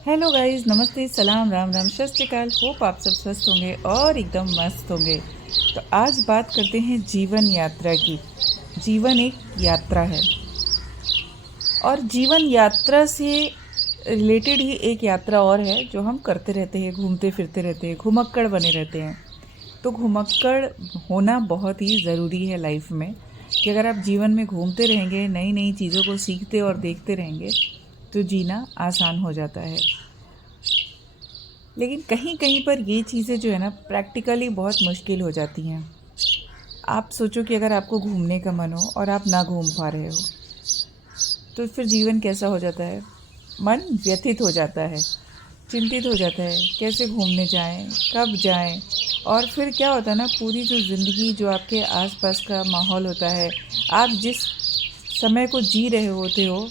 Hello guys, नमस्ते, सलाम, राम राम, सत श्री अकाल। होप आप सब स्वस्थ होंगे और एकदम मस्त होंगे। तो आज बात करते हैं जीवन यात्रा की। जीवन एक यात्रा है और जीवन यात्रा से रिलेटेड ही एक यात्रा और है जो हम करते रहते हैं, घूमते फिरते रहते हैं, घुमक्कड़ बने रहते हैं। तो घुमक्कड़ होना बहुत ही ज़रूरी है लाइफ में कि अगर आप जीवन में घूमते रहेंगे, नई नई चीज़ों को सीखते और देखते रहेंगे तो जीना आसान हो जाता है। लेकिन कहीं कहीं पर ये चीज़ें जो है ना, प्रैक्टिकली बहुत मुश्किल हो जाती हैं। आप सोचो कि अगर आपको घूमने का मन हो और आप ना घूम पा रहे हो तो फिर जीवन कैसा हो जाता है। मन व्यथित हो जाता है, चिंतित हो जाता है, कैसे घूमने जाएं, कब जाएं। और फिर क्या होता है ना, पूरी जो ज़िंदगी, जो आपके आसपास का माहौल होता है, आप जिस समय को जी रहे होते हो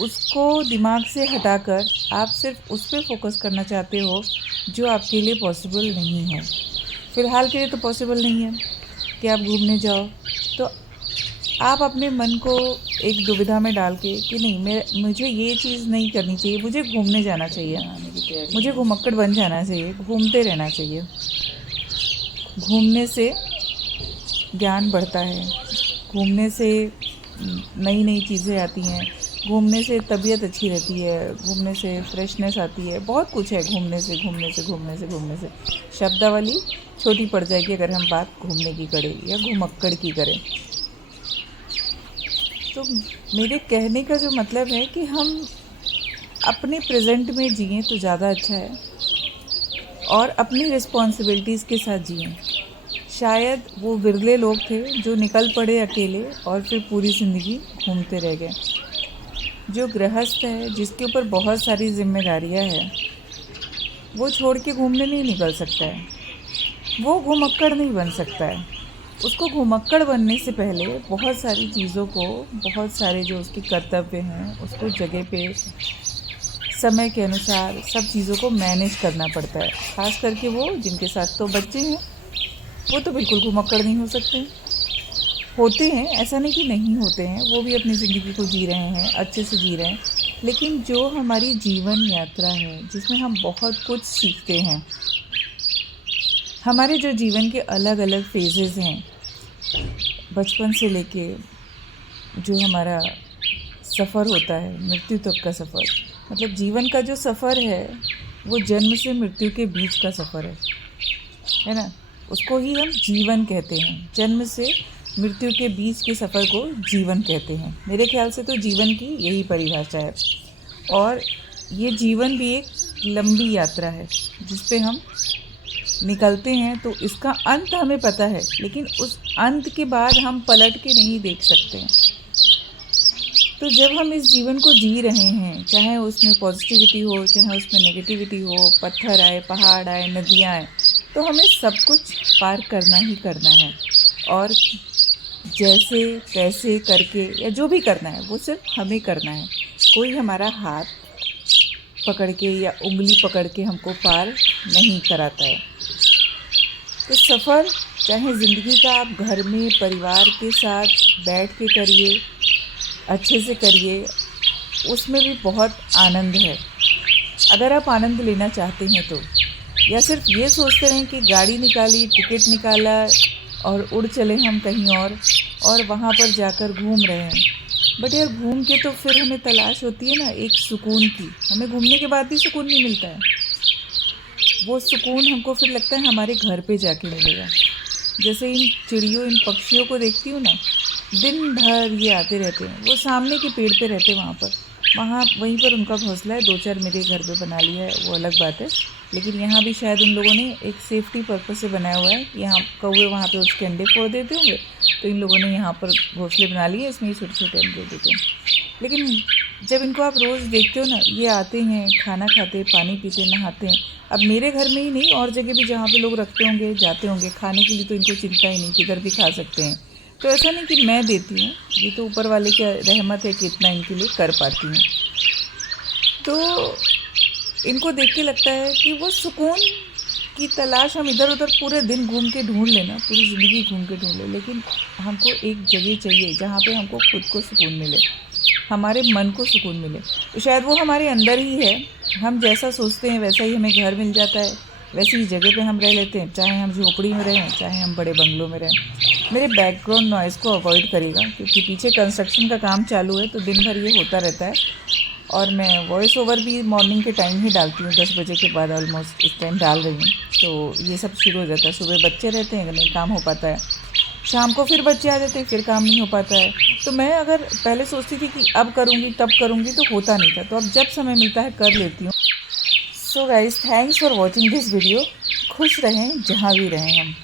उसको दिमाग से हटाकर आप सिर्फ उस पर फोकस करना चाहते हो जो आपके लिए पॉसिबल नहीं है। फ़िलहाल के लिए तो पॉसिबल नहीं है कि आप घूमने जाओ। तो आप अपने मन को एक दुविधा में डाल के कि नहीं, मुझे ये चीज़ नहीं करनी चाहिए, मुझे घूमने जाना चाहिए, मुझे घुमक्कड़ बन जाना चाहिए, घूमते रहना चाहिए। घूमने से ज्ञान बढ़ता है, घूमने से नई नई चीज़ें आती हैं, घूमने से तबीयत अच्छी रहती है, घूमने से फ्रेशनेस आती है। बहुत कुछ है घूमने से, घूमने से, घूमने से, घूमने से। शब्दावली छोटी पड़ जाएगी अगर हम बात घूमने की करें या घुमक्कड़ की करें। तो मेरे कहने का जो मतलब है कि हम अपने प्रेजेंट में जिएं तो ज़्यादा अच्छा है और अपनी रिस्पॉन्सिबिलिटीज़ के साथ जिएं। शायद वो विरले लोग थे जो निकल पड़े अकेले और फिर पूरी ज़िंदगी घूमते रह गए। जो गृहस्थ है, जिसके ऊपर बहुत सारी जिम्मेदारियां हैं, वो छोड़ के घूमने नहीं निकल सकता है, वो घुमक्कड़ नहीं बन सकता है। उसको घुमक्कड़ बनने से पहले बहुत सारी चीज़ों को, बहुत सारे जो उसके कर्तव्य हैं उसको जगह पे समय के अनुसार सब चीज़ों को मैनेज करना पड़ता है। ख़ास करके वो जिनके साथ तो बच्चे हैं, वो तो बिल्कुल घुमक्कड़ नहीं हो सकते। होते हैं, ऐसा नहीं कि नहीं होते हैं, वो भी अपनी ज़िंदगी को जी रहे हैं, अच्छे से जी रहे हैं। लेकिन जो हमारी जीवन यात्रा है जिसमें हम बहुत कुछ सीखते हैं, हमारे जो जीवन के अलग अलग फेजेस हैं, बचपन से लेके जो हमारा सफ़र होता है, मृत्यु तक का सफ़र, मतलब जीवन का जो सफ़र है वो जन्म से मृत्यु के बीच का सफ़र है ना। उसको ही हम जीवन कहते हैं। जन्म से मृत्यु के बीच के सफ़र को जीवन कहते हैं। मेरे ख्याल से तो जीवन की यही परिभाषा है। और ये जीवन भी एक लंबी यात्रा है जिस पे हम निकलते हैं। तो इसका अंत हमें पता है, लेकिन उस अंत के बाद हम पलट के नहीं देख सकते हैं। तो जब हम इस जीवन को जी रहे हैं, चाहे उसमें पॉजिटिविटी हो, चाहे उसमें नेगेटिविटी हो, पत्थर आए, पहाड़ आए, नदियाँ आए, तो हमें सब कुछ पार करना ही करना है। और जैसे तैसे करके या जो भी करना है वो सिर्फ हमें करना है। कोई हमारा हाथ पकड़ के या उंगली पकड़ के हमको पार नहीं कराता है। तो सफ़र चाहे ज़िंदगी का आप घर में परिवार के साथ बैठ के करिए, अच्छे से करिए, उसमें भी बहुत आनंद है। अगर आप आनंद लेना चाहते हैं तो, या सिर्फ ये सोचते रहें कि गाड़ी निकाली, टिकट निकाला और उड़ चले हम कहीं और वहाँ पर जाकर घूम रहे हैं। बट यार, घूम के तो फिर हमें तलाश होती है ना एक सुकून की। हमें घूमने के बाद भी सुकून नहीं मिलता है। वो सुकून हमको फिर लगता है हमारे घर पे जाके मिलेगा। जैसे इन चिड़ियों, इन पक्षियों को देखती हूँ ना, दिन भर ये आते रहते हैं। वो सामने के पेड़ पे रहते हैं, वहाँ वहीं पर उनका घोंसला है। 2-4 मेरे घर पे बना लिया है, वो अलग बात है। लेकिन यहाँ भी शायद उन लोगों ने एक सेफ्टी पर्पस से बनाया हुआ है। यहाँ कौवे वहाँ पे उसके अंडे फोड़ देते होंगे, तो इन लोगों ने यहाँ पर घोंसले बना लिए, इसमें ही छोटे छोटे अंडे देते हैं। लेकिन जब इनको आप रोज़ देखते हो ना, ये आते हैं, खाना खाते, पानी पीते, नहाते हैं। अब मेरे घर में ही नहीं, और जगह भी जहाँ पे लोग रखते होंगे, जाते होंगे खाने के लिए, तो इनको चिंता ही नहीं, किधर भी खा सकते हैं। तो ऐसा नहीं कि मैं देती हूँ, ये तो ऊपर वाले की रहमत है कि इतना इनके लिए कर पाती हूँ। तो इनको देख के लगता है कि वो सुकून की तलाश हम इधर उधर पूरे दिन घूम के ढूंढ लेना, पूरी ज़िंदगी घूम के ढूंढ ले, लेकिन हमको एक जगह चाहिए जहाँ पे हमको खुद को सुकून मिले। हमारे मन को सुकून मिले। तो शायद वो हमारे अंदर ही है, हम जैसा सोचते हैं वैसा ही हमें घर मिल जाता है, वैसी ही जगह पे हम रह लेते हैं, चाहे हम झोपड़ी में रहें चाहे हम बड़े बंगलों में रहें। मेरे बैकग्राउंड नॉइज़ को अवॉइड करिएगा क्योंकि पीछे कंस्ट्रक्शन का काम चालू है, तो दिन भर ये होता रहता है। और मैं वॉइस ओवर भी मॉर्निंग के टाइम ही डालती हूँ, 10 बजे के बाद ऑलमोस्ट इस टाइम डाल रही हूँ। तो ये सब शुरू हो जाता है, सुबह बच्चे रहते हैं नहीं काम हो पाता है, शाम को फिर बच्चे आ जाते हैं फिर काम नहीं हो पाता है। तो मैं अगर पहले सोचती थी कि अब करूँगी तब करूँगी तो होता नहीं था, तो अब जब समय मिलता है कर लेती हूँ। So guys, thanks for watching this video. खुश रहें जहाँ भी रहें हम।